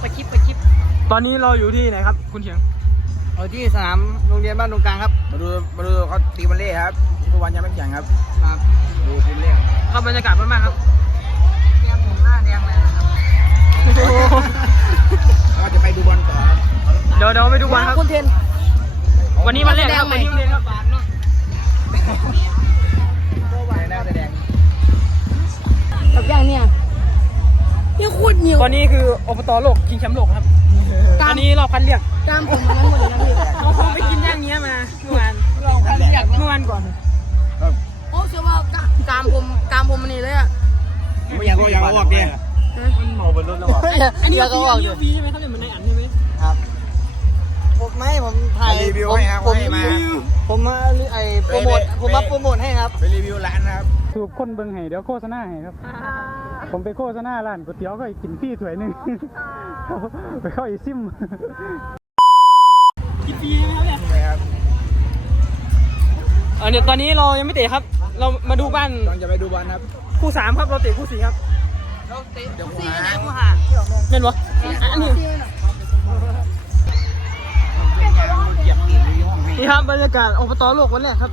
ไปคลิปไปคลิปตอนนี้เราอยู่ที่ไหนครับ คุณเฉียงเอาที่สนามโรงเรียนบ้านตรงกลางครับ มาดูมาดูเขาตีบอลเล่ครับทุกวันยังไม่แข่งครับครับดูทีมเล่ครับครับบรรยากาศมากๆครับแก้มผมหน้าแดงเลยนะครับก็จะไปดูบอลต่อครับเดี๋ยวเดี๋ยวไปดูวันครับคุณเทนวันนี้วันแรกครับวันนี้วันแรกครับในหน้าแสดงแบบอย่างเนี้ย นี่โคตรเหนียวตอนนี้คืออบตโลกชิงแชมป์โลกครับ ตอนนี้รอบคัดเลือกกล้ามผมมันหมดเลยนะพี่เราคงไปกินย่างเงี้ยมาเมื่อวานลองพันเรียกเมื่อวานก่อนโอ้เชื่อว่ากล้ามผมกล้ามผมมันนี่เลยอะไม่อยากก็อยากออกเนี่ยมันเมาบนรถแล้วอะอันนี้ก็ออกอยู่วีใช่ไหมครับเนี่ยเหมือนในอันใช่ไหมผมไม่ผมถ่ายรีวิวให้ครับผมให้มาผมมาไอโปรโมทผมมาโปรโมทให้ครับไปรีวิวร้านนะครับสูบคนเบิ่งให้เดี๋ยวโฆษณาให้ครับ ผมไปโฆษณาร้านก๋วยเตี๋ยวก็อีกกินฟรีถ้วยหนึ่งไปเข้าอีซิมกินฟรีใช่ไหมครับเนี่ยใช่ครับเออเนี่ยตอนนี้เรายังไม่เตะครับ เรามาดูบ้านต้องจะไปดูบอลครับคู่สามครับ เราเตะคู่สี่ครับเดี๋ยวผมหาเล่นวะอันนี้นี่ครับบรรยากาศอบตโลกวันแรกครับ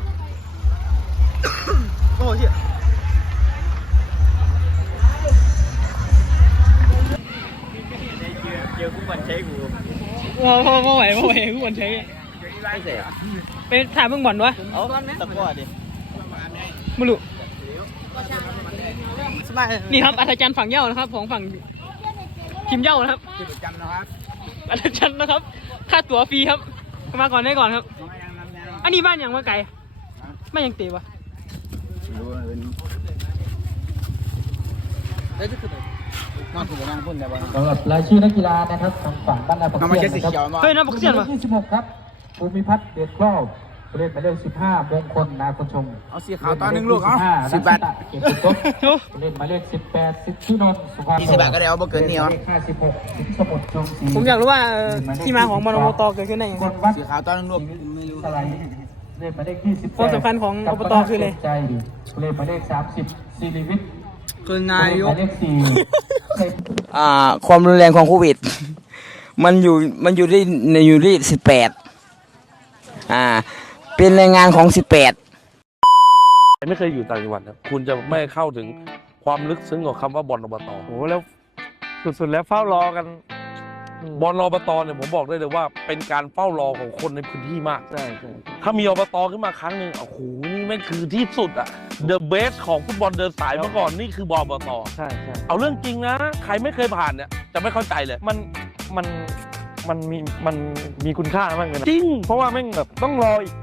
โอ้เหี้ย ว้าวไม่ไหวไม่ไหวคู่บอลใช้ไม่เสร็จไปถ่ายเบื้องบอลวะเอาตะก้อดิไม่รู้สบายนี่ครับอาจารย์ฝั่งเหย้านะครับ ของฝั่งทีมเหย้านะครับจุดจำนะครับอาจารย์นะครับ ค่าตั๋วฟรีครับ มาก่อนได้ก่อนครับ อันนี้บ้านยังว่าไก่ไม่ยังเตะวะรู้เป็นแล้วจะคือ น้องคือนั่งพุ่นแต่บอลสำหรับรายชื่อนักกีฬานะครับทางฝั่งบ้านนาปักน้องมาเสีเช็ยดนสีนะครับเขียวมาเฮ้ยน้าปกเสียนวะที่16ครับภูมิพัฒน์เดชครอบผู้เล่นหมายเลข15มงคลนาคนชม เอาสีขาวตอนหนึ่งลูกเอ้า15สิบบาทนักเกียรติกบโอ้ผู้เล่นหมายเลข18สิทธินนท์สุภาพยี่สิบบาทก็ได้เอาบ่เกินนี่เหรอหมายเลข56สิทธิสมุทรจงศรีผมอยากรู้ว่าเอ่อที่มาของมอนโมตเกิดขึ้นได้ยังคไงนวัดสีขาวตอนหนึ่งลูกสไลด์เล่นหมายเลข28ความสำคัญของอบตคืออะไรใจผู้เล่นหมายเลข30ศิริวิทย์ คือนหนายกมายเลข4อ่า ความรุนแรงของโควิด มันอยู่ มันอยู่ที่ในอยู่ที่สิบแปดอ่า เป็นแรงงานของสิบแปดไม่เคยอยู่ต่างจังหวัดนะคุณจะไม่เข้าถึงความลึกซึ้งของคำว่าบอลอบต โอ้โหแล้วสุดๆแล้วเฝ้ารอกัน บอลอบตเนี่ยผมบอกได้เลยว่า เป็นการเฝ้ารอของคนในพื้นที่มาก ใช่ใช่ถ้ามีอบตขึ้นมาครั้งหนึ่งโอ้โหนี่แม่งคือที่สุดอะ The best ของฟุตบอลเดินสายเมื่อก่อนนี่คือบอลอบตใช่ใช่เอาเรื่องจริงนะ ใครไม่เคยผ่านเนี่ยจะไม่เข้าใจเลย มันมันมันมีมันมีคุณค่ามากเลยนะจริง เพราะว่าแม่งแบบต้องรออีก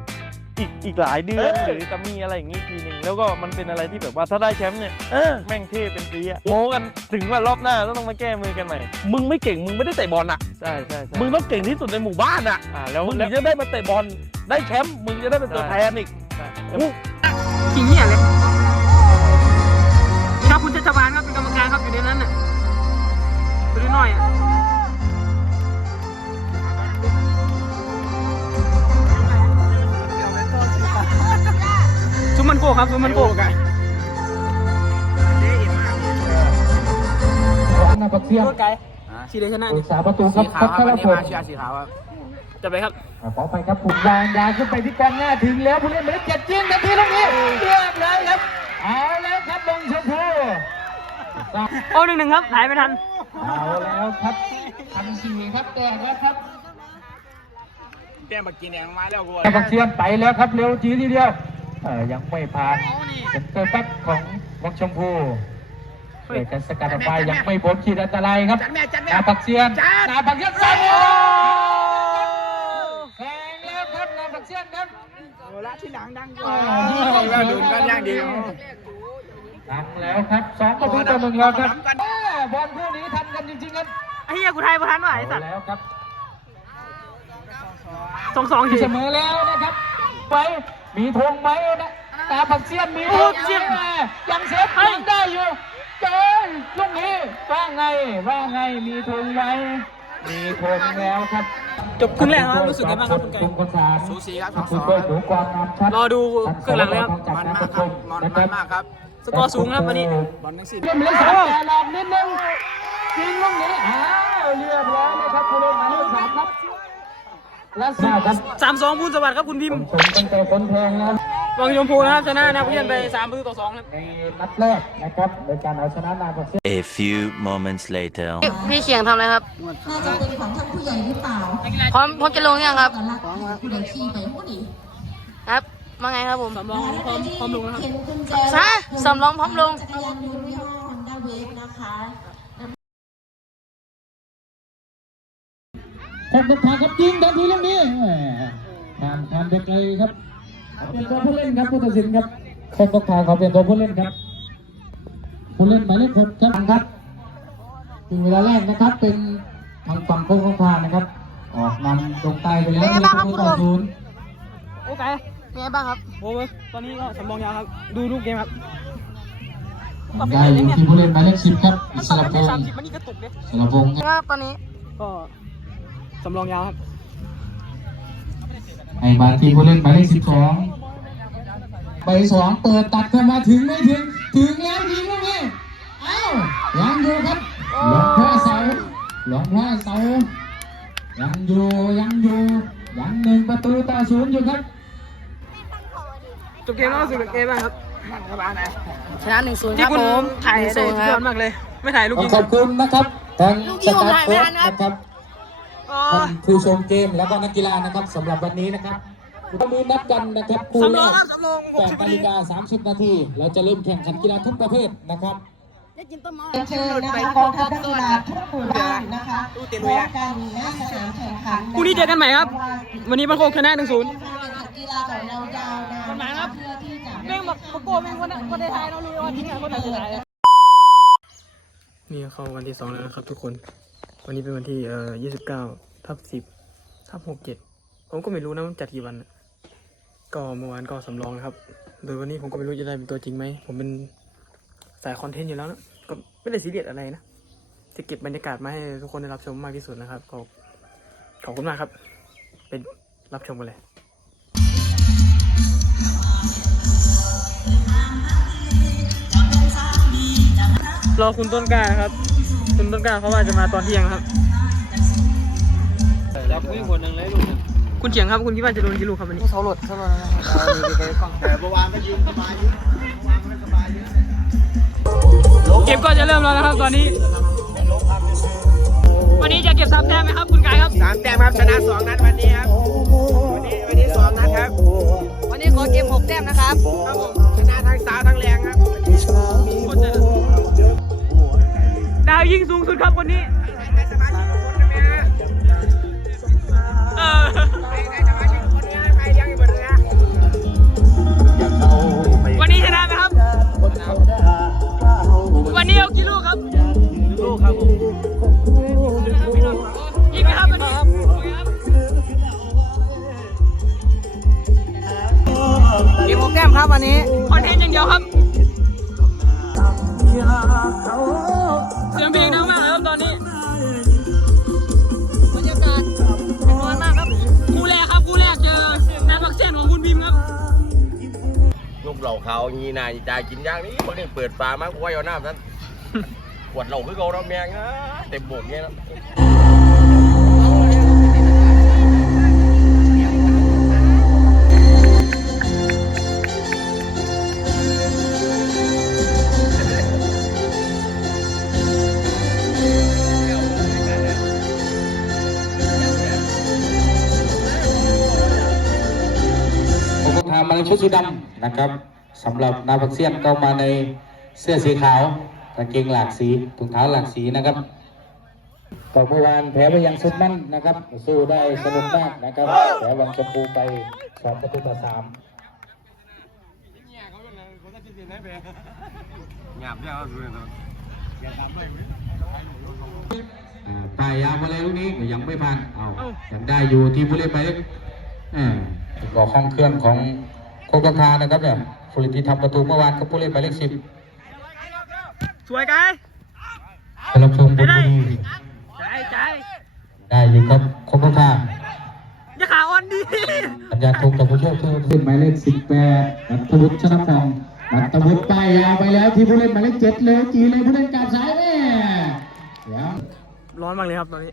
อีกอีกหลายเดือนเออหรือจะมีอะไรอย่างงี้ทีหนึ่งแล้วก็มันเป็นอะไรที่แบบว่าถ้าได้แชมป์เนี่ยเออแม่งเท่เป็นปีอะโม้กันถึงว่ารอบหน้าต้องมาแก้มือกันใหม่มึงไม่เก่งมึงไม่ได้เตะบอลอะใช่ใช่ใช่มึงต้องเก่งที่สุดในหมู่บ้านอะอ่าแล้วมึงแล้ถึวงจะได้มาเตะบอลได้แชมป์มึงจะได้เป็นตัวแทนอีกใช่จริงเนี่ยเลยครับคุณชัชวานครับเป็นกรรมการครับอยู่ในนั้นน่ะไปดูหน่อยอะ มมันโกครับซุมมันโกบ้านนาปักเสียนไกลสีเดชนะผู้นี่สาประตูคสีรับขาวพัทครับรวันนี้พลมาเชียร์สีขาวครับจะไปครับอ่าขอไปครับปุ่มยางยางขึ้นไปที่กองหน้าถึงแล้วผู้เล่นหมายเลขเจ็ดจิ้มทันทีตรงนี้เรียบร้อยครับเอาแล้วครับลงชมพูโอ้หนึ่งหนึ่งครับหายไปทันเอาแล้วครับทันทีครับแตกแล้วครับแก้มมากินแดงมาแล้วกูนาปักเสียนไปแล้วครับเร็วจีทีเดียวเอ่อ ยังไม่ผ่านเป็นเตอร์แบ็คของวงชมพูเกิดการสกัดออกไปยังไม่พ้นขีดอันตรายครับจัดแม่จัดแม่นาปักเสียนนาปักเสียนสั่งแข่งแล้วครับนาปักเสียนครับโอ้ละที่หลังดังกว่าแล้วดูกันย่างดีดังแล้วครับสองประตูต่อหนึ่งแล้วครับแม่บอลคู่นี้ทันกันจริงๆครับไอ้เหี้ยกูไทยประทันว่ะไอ้สัตว์เอาแล้วครับสองสองเฉยเสมอแล้วนะครับไป มีธงไหมนะตาปักเสียนมีธงไหมยังเซฟยังได้อยู่เจ้ยลูกนี้ว่าไงว่าไงมีธงไหมมีธงแล้วครับจบครึ่งแรกครับรู้สึกไงบ้างครับคุณไก่คุณคนสามสูสีครับสองสคุณองด้วยหนูความงามชัดรอดูครึ่งหลังเลยครับจากมันน้ำมาปกระคชรับมมันนะคมัรับนมากครับ สกอร์สูงครับวันนี้บอลทั้งสิ้นเล่นเหลือสามแต่หลอกนิดนึงยิงลูกนี้อ้าวเรียบร้อยนะครับผู้เล่นหมายเลขสามครับลักษณะครับ สามสองพูนสวัสดิ์ครับคุณพิมพ์ผมตั้งแต่คนแทงนะครับวังชมพูนะครับชนะนะเพื่อนไปสามประตูต่อสองครับในนัดแรกนะครับในการเอาชนะนาบักเซียน A few moments later. พี่เขียงทำอะไรครับน่าจะเป็นของท่านผู้ใหญ่หรือเปล่าพร้อมพร้อมจะลงยังครับตอนรักผู้ใดขี่ไปผู้ดีครับมาไงครับผมสำรองพร้อมพร้อมลงนะครับเห็นกุญแจซะสำรองพร้อมลงจักรยานยนต์ยี่ห้อ Honda Wave นะคะ พบกับทางครับยิงทันทีลูกนี้แหม่ผ่านผ่านไปไกลครับเป็นตัวผู้เล่นครับผู้ตัดสินครับพบกับทางเขาเป็นตัวผู้เล่นครับ ผู้เล่นหมายเลขหกครับครับถึงเวลาแรกนะครับเป็นทางฝั่งโค้งของพานะครับ ออกนำลงใต้ไปแล้วเป็นไงบ้างครับคุณต่โออมศูนย์โอเคเป็นไงบ้างครับโอ้ยตอนนี้ก็สำรองยาวครับ ดูลูกเกมครับได้อยู่ที่ผู้เล่นหมายเลขสิบครับอิสตอนระพนี้งสามศ์สิบมันนี่กระตุกเลยอิสระพงศ์ครับครับตอนนี้ก็ สำรองยาวครับให้มาที่ผู้เล่นหมายเลขสิบสองไปสองเปิดตัดเข้ามาถึงไม่ถึง ถึงแล้วยิงแล้วนี่เอ้ายังอยู่ครับหลงผ้าเสาหลงผ้าเสายังอยู่ยังอยู่ยังหนึ่งประตูต่อศูนย์อยู่ครับจบเกมแล้วรู้สึกเกมบ้างครับชนะหนึ่งศูนย์คที่รับคุณผมถ่ายหนึ่งได้ศูนย์สุดคยรัอบ ดมากเลย ไม่ถ่ายลูกยิง ขอบคุณนะครับทางลูกยิงผมถ่ายไม่ทันครับนะครับอ๋อ ท่านผู้ชมเกมแล้วก็นักกีฬานะครับสำหรับวันนี้นะครับเรามีนัดกันนะครับคู่สำแรรองกครับสำรองหแปกดสิบนานาทีฬิกาสามสิบนาทีเราจะเริ่มแข่งขันกีฬาทุกประเภทนะครับได้กินต้นไม้เรียนเชิญนะคะกองทัพนักกีฬาทุกหมู่บ้านนะคะพร้อมกันหน้าสนามแข่งขันพรุ่งนี้เจอกันใหม่ครับ วันนี้มันโคกชนะหนึ่งศูนย์การแข่งขันกีฬาของเรายาวนานนะคะเพื่อที่จะแม่งบอกโกแม่งคนคนได้ทายเรารู้ว่าทีมงานคนไหนจะได้นี่เข้าวันที่สองแล้วนะครับทุกคน วันนี้เป็นวันที่เอ่อยี่สิบเก้าทับสิบทับหกเจ็ดผมก็ไม่รู้นะมันจัดกี่วันนะก็เมื่อวานก็สำรองนะครับ โดยวันนี้ผมก็ไม่รู้จะได้เป็นตัวจริงไหม ผมเป็นสายคอนเทนต์อยู่แล้วนะ ก็ไม่ได้ซีเรียสอะไรนะ จะเก็บบรรยากาศมาให้ทุกคนได้รับชมมากที่สุดนะครับก็ขอบคุณมากครับ เป็นรับชมกันเลยรอคุณต้นกล้านะครับ คุณต้นกล้าเขาว่าจะมาตอนเที่ยงครับแล้วคุยคนหนึ่งเลยลูกคุณเฉียงครับคุณคิดว่าจะโดนกี่ลูกครับวันนี้เขาหลดเขาหลดนะครับอยู่ใกล้ๆกล้องแต่เมื่อวานไม่ยืนสบายอยู่เกมก็จะเริ่มแล้วนะครับตอนนี้ วันนี้จะเก็บสามแต้มไหมครับคุณกายครับสามแต้มครับชนะสองนัดวันนี้ครับวันนี้วันนี้สองนัดครับ วันนี้ขอเกมหกแต้มนะครับครับผมชนะทั้งสาวทั้งแรงครับคนจะ ดาวยิงสูงสุดครับคนนี้ เขางีนายจ่ายกินย่างนี้คนนี้เปิดฝามากูว่าเอาน้ำนั้นขวดเหล่าคือเขาเราแมงนะเต็มบกเงี้ยนะผมก็ทำมาในชุดสีดำนะครับ สำหรับนาบักเซียนก็มาในเสื้อสีขาวกางเกงหลากสีถุงเท้าหลากสีนะครับก็เมื่อวานแพ้ไปยังสุดมั่นนะครับ สู้ได้สนุกมากนะครับแพ้วังชมพูไปสองประตูต่อสามหยาบเนี่ยดูนะอ่าป้ายยาวมาแล้วลูกนี้ก็ยังไม่ผ่านเอายังได้อยู่ที่ผู้เล่นหมายเลขอ่าก็ห้องเครื่องของโคกคานะครับเนี่ย ผู้เล่นที่ทำประตูเมื่อวานก็ผู้เล่นหมายเลขสิบสวยกายสำหรับชมบุญบุรีใจใจได้อยู่ครับโคกคาอย่าขาอ่อนดิสัญญาณธงจากผู้ช่วยคือขึ้นหมายเลขสิบแปดนัทวุฒิชนะฟองนัทวุฒิป้ายยาวไปแล้วที่ผู้เล่นหมายเลขเจ็ดเลยจีเลยผู้เล่นกาบสายแม่เดี๋ยวร้อนมากเลยครับตอนนี้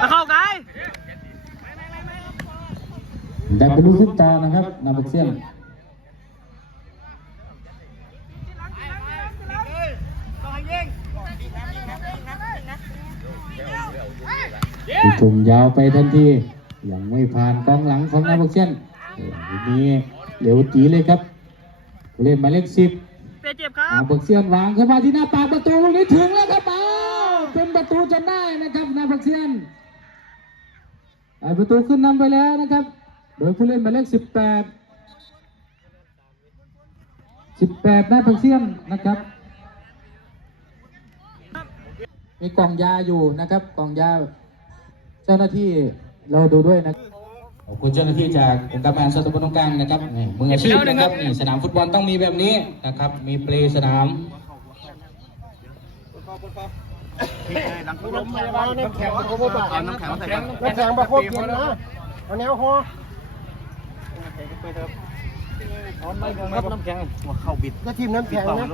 มาเข้าไกล ได้เป็นลูกขึ้นตานะครับนาบักเซียนถุงยาวไปทันที ยังไม่ผ่านกองหลังของนาบักเซียนเออทีนี้เหลวจีเลยครับผู้เล่นหมายเลขสิบเตะเจ็บครับนาบักเซียนวางเข้ามาที่หน้าปากประตูลูกนี้ถึงแล้วครับอ้าวเป็นประตูจนได้นะครับนาบักเซียนได้ประตูขึ้นนำไปแล้วนะครับ โดยผู้เล่นหมายเลขสิบแปดสิบแปดได้พักเซียนนะครับ มีกล่องยาอยู่นะครับ กล่องยาเจ้าหน้าที่เราดูด้วยนะขอบคุณเจ้าหน้าที่จากองค์การบริหารส่วนตำบลตรงกลางนะครับนี่มืออาชีพนะครับนี่สนามฟุตบอลต้องมีแบบนี้นะครับ มีเปลสนามน้ำแข็งน้ำแข็งมาโคตรเย็นนะน้ำแข็งน้ำแข็งมาโคตรเย็นนะเอาแนวคอ ครับน้ำแข็งเข้าบิดก็ทีมน้ำแข็งนะ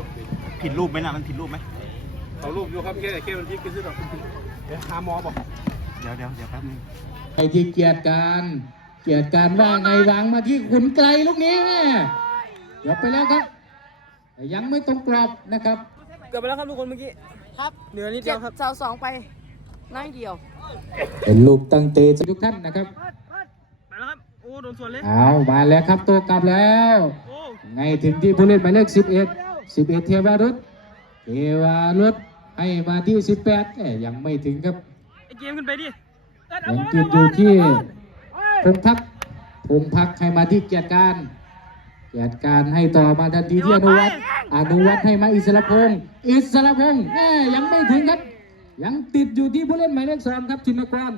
ผิดรูปไหมนะมันผิดรูปไหมเอาลูกอยู่ครับแค่แค่มันที่กินซื้อดอกหาหมอบอกเดี๋ยวเดี๋ยวเดี๋ยวแป๊บนึงไอ้ที่เกียรติการเกียรติการว่าไงวางมาที่ขุนไกลลูกนี้แม่ยกไปแล้วครับยังไม่ตรงกรอบนะครับ เกือบไปแล้วครับทุกคนเมื่อกี้ครับเหลือนิดเดียวครับสาวสองไปน้อยเดียวเป็นลูกตั้งเตะทุกท่านนะครับ โอ้โดนสวนเลยเอามาแล้วครับตัวกลับแล้วโอ้ไงถึงที่ผู้เล่นหมายเลข11 11 เทวารุษเทวารุษให้มาที่ 18เอ้ยยังไม่ถึงครับไอเกมขึ้นไปดิยังติดอยู่ที่พงพักพงพักให้มาที่เกียรติการเกียรติการให้ต่อมาทันทีที่อนุวัฒน์อนุวัฒน์ให้มาอิสระพงศ์อิสระพงศ์แม่ยังไม่ถึงครับ ยังติดอยู่ที่ผู้เล่นหมายเลขสองครับชินกร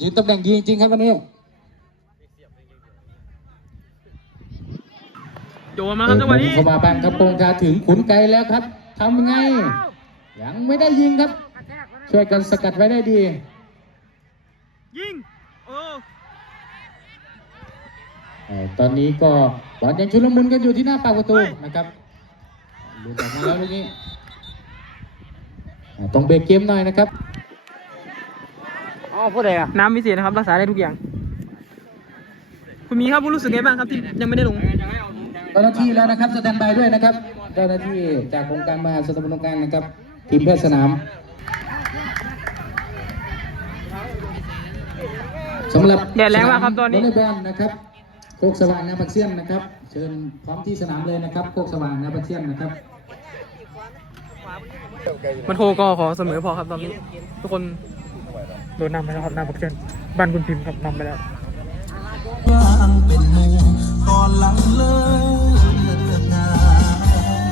ยืนตำแหน่งดีจริงๆครับวันนี้ โยนมาครับจังหวะนี้เข้ามาบ้างครับโปงชาถึงขุนไกลแล้วครับทำไง ยังไม่ได้ยิงครับ ช่วยกันสกัดไว้ได้ดี ยิงโอ้เอ่อตอนนี้ก็บอลยังชุลมุนกันอยู่ที่หน้าปากประตูนะครับหลุดออกมาแล้วลูกนี้อ่าต้องเบรกเกมหน่อยนะครับอ๋อพูดอะไรอะน้ำวิเศษนะครับรักษาได้ทุกอย่าง คุณมีครับคุณรู้สึกไงบ้างครับที่ยังไม่ได้ลง เจ้าหน้าที่แล้วนะครับสแตนบายด้วยนะครับ เจ้าหน้าที่จากองค์การมหาสตบลกลางนะครับ ทีมแพทย์สนามสำหรับแดดแรงมากครับตอนนี้วอลเลย์บอลนะครับโคกสว่างนาบักเซียนนะครับ เชิญพร้อมที่สนามเลยนะครับโคกสว่างนาบักเซียนนะครับมันโคก็ขอเสมอพอครับตอนนี้ ทุกคนโดนนำไปแล้วครับนำบักเชนบ้านคุณพิมพ์ครับนำไปแล้วยังเป็นหมู ก่อนหลังเลิกงาน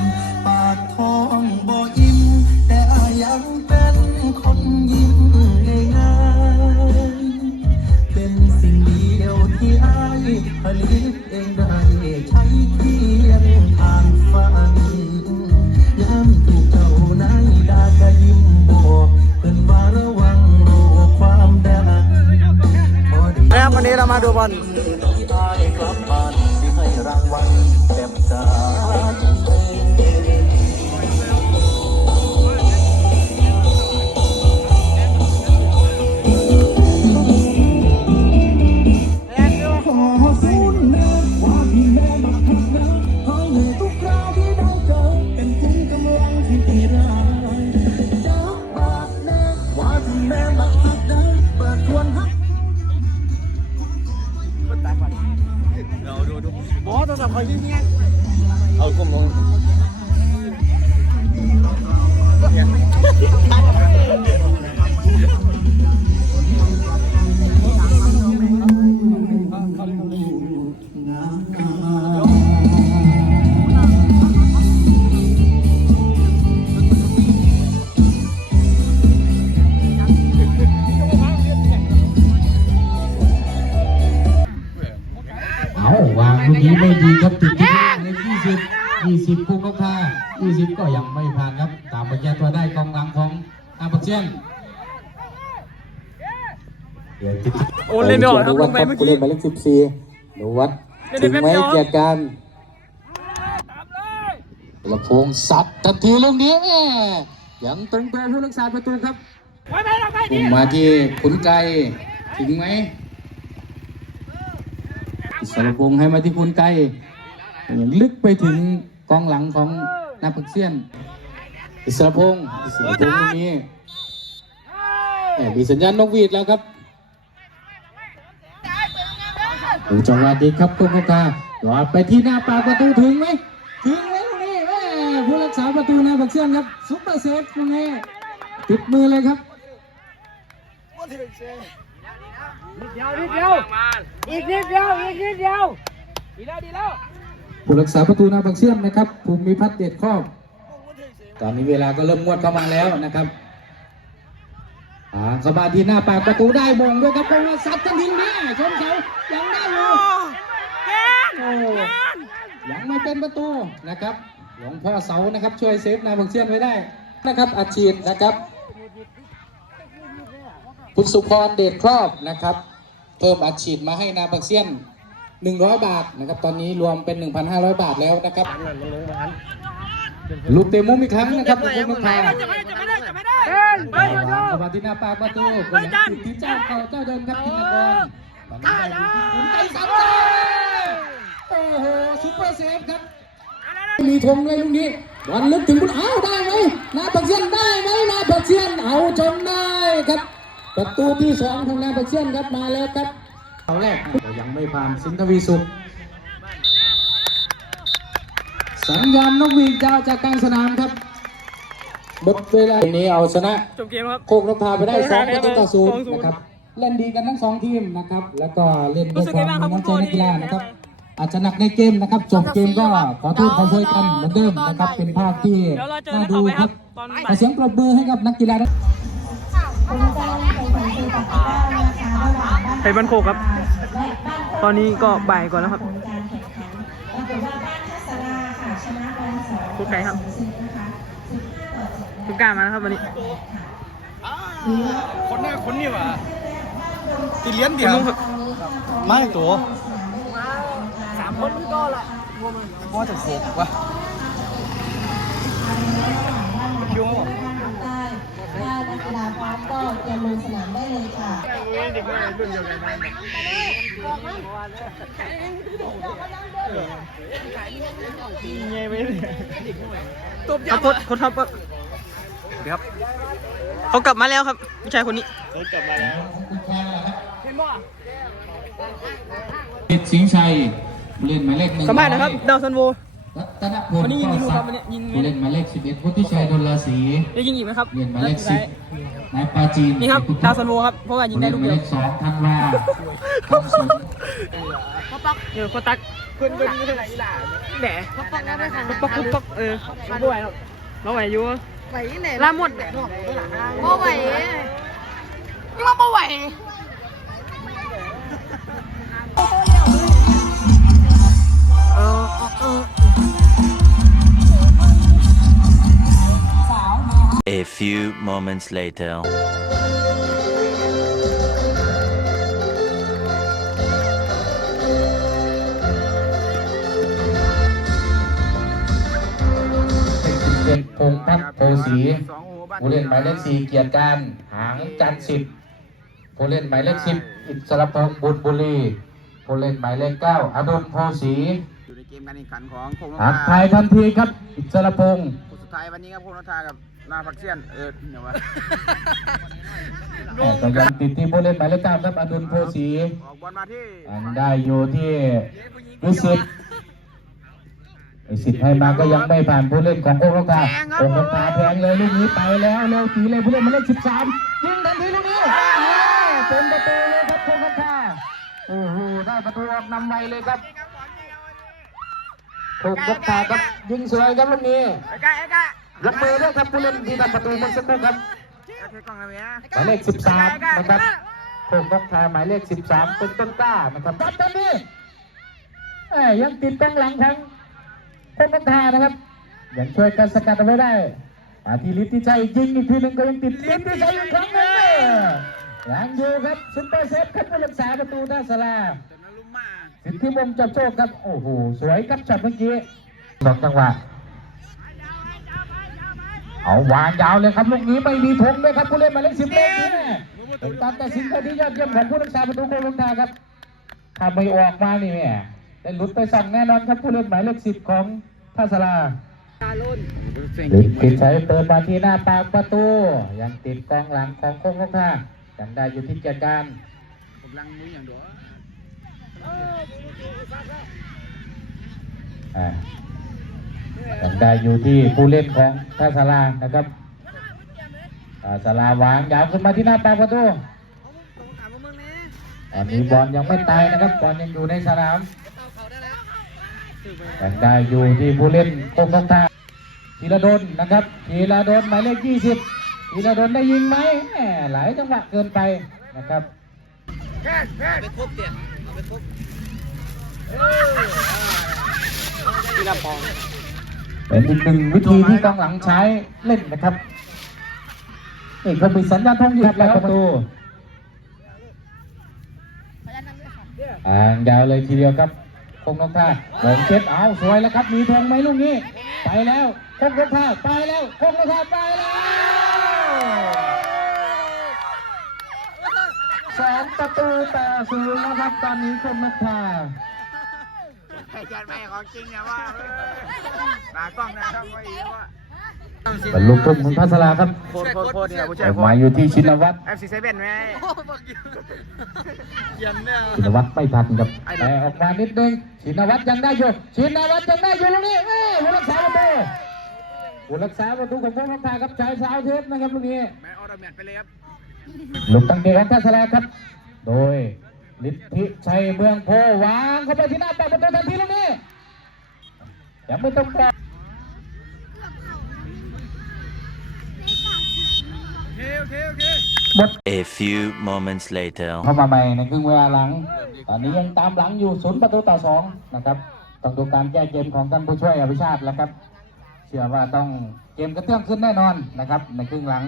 ปากท้องบ่อิ่มแต่อายังเป็นคนยิ้มง่ายเป็นสิ่งเดียวที่อายผลิตเองได้ใช้เพียงทางฝันย้ำถูกเจ้านายด่าก็ยิ้มบอกเพิ่นวาระวังโรคความดันบ่ได้แล้ววันนี้เรามาดูบอล เนี่ยเอาก้มลง เดี๋ยวติดโอ้เล่นไม่ออกครับลงไปเมื่อกี้ผู้เล่นหมายเลขสิบสี่ดูวัดเล่นถึได้งแป๊บไหมเดียว เกียรติการลำโพงสับทันทีลูกนี้แม่ยังตรงตัวผู้รักษาประตูครับปุ่มมาที่ขุนไกรถึงไหมอิสรพงษ์ให้มาที่ขุนไกรยังลึกไปถึงกองหลังของนาปักเซียนอิสรพงษ์อิสรพงษ์ตรงนี้ แหม่มีสัญญาณนกหวีดแล้วครับ ดูจังหวะดีครับโกโกกาหลอดไปที่หน้าปากประตูถึงไหมถึงไหมตรงนี้แหม่ผู้รักษาประตูนาปักเซียนครับซุปเปอร์เซฟตรงนี้ติดมือเลยครับผู้รักษาประตูนาบังเซียนนะครับภูมิพัฒน์เดชครอบตอนนี้เวลาก็เริ่มงวดเข้ามาแล้วนะครับ อ่าเข้ามาที่หน้าปากประตูได้มงด้วยครับเพราะว่าซัดทันทีแม่ชมเสายังได้อยู่โอ้ยังไม่เป็นประตูนะครับ หลวงพ่อเสานะครับ ช่วยเซฟนาบังเซียนไว้ได้นะครับอาชีพนะครับ คุณสุพรเดชครอบนะครับ เพิ่มอัดฉีดมาให้นาบักเซียน 100 บาทนะครับ ตอนนี้รวมเป็น 1,500 บาทแล้วนะครับลูกเตะมุมอีกครั้งนะครับคุณผู้มครั บเข้ามาที่หน้าปากประตูคนนี้ที่เจ้าเก่าเจ้าเดิมครับธินกรตอนนี้ได้ดีคุณไก่สับเลยโอ้โหซุปเปอร์เซฟครับมีธงเลยลูกนี้บอลลึกถึงคุณอ้าวได้ไหมนาปักเซียนได้ไหมนาปักเซียนเอาจนได้ครับ ประตูที่สองของนาปักเซียนครับมาแล้วครับเอาแรกแต่ยังไม่ผ่านสินทวีสุขสัญญาณนกหวีดยาวจากกลางสนามครับ หมดเวลาทีนี้เอาชนะจบเกมครับ โคกนกพาไปได้สองประตูต่อศูนย์นะครับเล่นดีกันทั้งสองทีมนะครับ แล้วก็เล่นด้วยความมีน้ำใจนักกีฬานะครับ อาจจะหนักในเกมนะครับ จบเกมก็ขอโทษขอโทษกันเหมือนเดิมนะครับ เป็นภาพที่เดี๋ยวเราเจอน่ากันต่ดูอไปคครัรับบตอนขบ่าอยเสียงปรบมือให้กับนักกีฬาไทยบ้านโคกครับ ตอนนี้ก็บ่ายก่อนแล้วครับคุณไก่ครับ คุณกล้ามาแล้วครับวันนี้คนนี้คนนี้วะตีเลี้ยนเดีคุยณวลุงครับไม่ตัวสามคนก็ละว่าจะโขกวะยุ่งได้ถ้านักกีฬาพร้อมก็เตรียมลงสนามได้เลยค่ะเด็กรุ่นเดียวกันเงี้ยไปเลยครับโค้ชโค้ชครับครับเดี๋ยวครับเขากลับมาแล้วครับผู้ชายคนนี้กลับมาแล้วเด็ดสิงห์ชัยผู้เล่นหมายเลขหนึ่งสมัยนะครับดาวซันโวรัตนพลวันนี้ยิงก็กี่ลูกสัครักบวันนี้ยิงผู้เล่นหมายเลขสิบเอ็ดพุทธิชัยดลศรีได้ยิงอีกไหมครับเล่นหมายเลขนัดสิสุบดท้ายนายปราจีนนี่ครับเอกดาวซันโวครับเพราะว่ายิงผู้ได้เล่นลูกหมายเดีเลยวขสองธันวาคำสนเออโคตักเพื่อนเพื่อนไม่ใช่ไหนอีหล่าแหน่ป๊อกป๊อกป๊อกป๊อกเออไม่ไหวครับเราไหวอยู่ ไหวที่ไหนลาหมดบ่ไหวนี่ว่าบ่ไหวเออเออ A few moments later. เป็นพงษ์พัฒน์โพสีผู้เล่นหมายเลขสี่เกียรติการหางจันทร์สิบผู้เล่นหมายเลขสิบอิสรพงษ์บุญบุรีผู้เล่นหมายเลขเก้าอดุลโพสีอยู่ในเกมการแข่งขันของพงษ์หักไทยทันทีครับ อิสรพงษ์สุดท้ายวันนี้ครับพงษ์นทากับนาพักเซียนเออเดี๋ยววะแต่ก็ยังติดที่ผู้เล่นหมายเลขเก้าครับอดุลโพสีออกบอลมาที่อันได้อยู่ที่วิสิตไอ สิทธิ์ให้มาก็ยังไม่ผ่านผู้เล่นของโคกาโคกาแทงเลยลูกนี้ไปแล้วเร็วตีเลยผู้เล่นหมายเลขสิบสามยิงทันทีลูกนี้เป็นประตูเลยครับโคกาโอ้โหได้ประตูออกนำไวเลยครับโคกาครับยิงสวยครับลูกนี้ไอ้กะไอ้กะยกมือด้วยครับผู้เล่นที่ทำประตูเมื่อสักครู่ครับไอ้เทกล้องอะไรเนี้ยหมายเลข13นะครับโคงกทาหมายเลข13เป็นต้นกล้านะครับตัดตอนนี้เอ้ยยังติดกองหลังทั้ง โคงกทานะครับยังช่วยกันสกัดเอาไว้ได้อาทีลิทที่ชัยยิงอีกทีหนึ่งก็ยังติดลิทที่ชัยอีกครั้งหนึงยังอยู่ครับซุปเปอร์เซฟครับผู้รักษาประตูท่าสลาสิทธิวงศ์จับโชคครับโอ้โหสวยครับช็อตเมื่อกี้สองจังหวะเอาวางยาวเลยครับลูกนี้ไม่มีธงด้วยครับผู้เล่นหมายเลขสิบเลขนี้เป็นการตัดสินใจที่ยอดเยี่ยมของผู้รักษาประตูโคลงทาครับถ้าไม่ออกมานี่แม่ ได้หลุดไปสั่งแน่นอนครับผู้เล่นหมายเลขสิบของท่าสลาลิดติดใช้เปิดมาที่หน้าปากประตู ยังติดกองหลังของโคงท่ายังได้อยู่ที่เกียรติการอ่ายังได้อยู่ที่ผู้เล่นของท่าสลานะครับท่าสลาวางยาวขึ้นมาที่หน้าปากประตูตอนนี้บอลยังไม่ตายนะครับบอลยังอยู่ในสนาม ยังได้อยู่ที่ผู้เล่นโคงท่าธีรดลนะครับธีรดลหมายเลขยี่สิบธีรดลได้ยิงไหมแหมหลายจังหวะเกินไปนะครับเป็นอีกหนึ่งวิธีที่กองหลังใช้เล่นนะครับนี่เขามีสัญญาณทองหยุดแล้วประตูอ่างยาวเลยทีเดียวครับค งนกท่าหลงเช็ดเอาสวยแล้วครับ มีทงไหมลูกนี้ ไปแล้วคงนกท่าไปแล้วคงนกท่าไปแล้วสองประตูต่อศูนย์นะครับ ตอนนี้คงนกท่า เป็นลูกทุ่งของพัสลาครับโคตรโคตรโคตรเนี่ยผู้ชาแต่ยโคหมายตรอยู่ที่ชินวัตรเอฟซีเซเว่นไหมชินวัตรไม่ทันครับแต่ออกมานิดนึงชินวัตรยังได้อยู่ชินวัตรยังได้อยู่ลูกนี้เอ้ยผู้รักษาประตูผู้รักษาประตูของพวกนักทาครับชายสาวเทพนะครับลูกนี้แม่ออร์แมนไปเลยครับลูกตั้งเตะของพัสลาครับ โดยฤทธิชัยเมืองโพวางเข้าไปที่หน้าปากประตูทันทีลูกนี้ยังไม่ต้อง แปล A few moments later. เข้ามาใหม่ในครึ่งเวลาหลัง ตอนนี้ยังตามหลังอยู่ศูนย์ประตูต่อสองนะครับต้องดูการแก้เกมของท่านผู้ช่วยอภิชาติแล้วครับ เชื่อว่าต้องเกมกระเตื้องขึ้นแน่นอนนะครับ ในครึ่งหลัง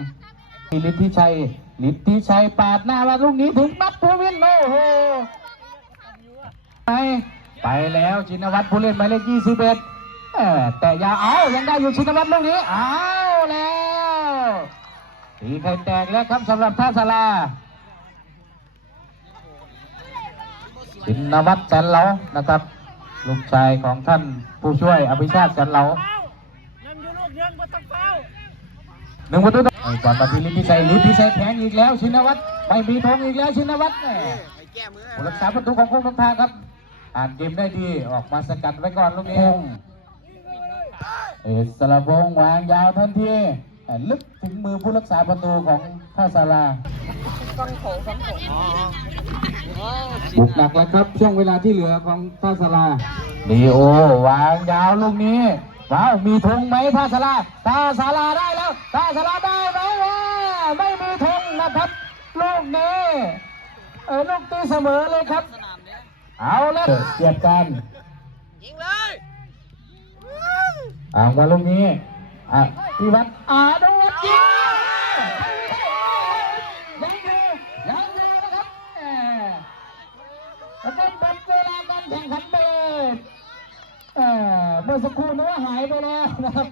มีฤทธิชัยฤทธิชัยปาดหน้ามาลูกนี้ถึงนัดภูวินโอ้โหไปไปแล้วชินวัตรผู้เล่นหมายเลข21เอ่อแต่อย่าเอายังได้อยู่ชินวัตรลูกนี้เอาแล้ว ตีไข่แตกแล้วครับสำหรับท่าสลาชินวัตรแสนเหลานะครับลูกชายของท่านผู้ช่วยอภิชาติแสนเหลาหนึ่งประตูต่อไอ้ก่อนมาที่ลิทธิชัยลิทธิชัยแทงอีกแล้ว ชินวัตรไม่มีธงอีกแล้วชินวัตรแหม่ผู้รักษาประตูของโคงทองทางครับ อ่านเกมได้ดีออกมาสกัดไว้ก่อนลูกนี้เอสระพงษ์วางยาวทันทีแต่ ลึกถึงมือผู้รักษาประตูของท่าสาราบุกหนักแล้วครับ ช่วงเวลาที่เหลือของท่าสลาดีโอวางยาวลูกนี้ว้าวมีธงไหมท่าสลาท่าสลาได้แล้วท่าสลาได้ไหมวะไม่มีธงนะครับลูกนี้เออลูกตีเสมอเลยครับ เอาแล้วเกียรติกันยิงเลยอ่างว่าลูกนี้ อะพิวัตรอาดนยิงยังอยู่ยังอยู่นะครับแล้วก็หมดเวลาการแข่งขันไปเลยเอ่อเมื่อสักครู่นึกว่าหายไปแล้วนะครับ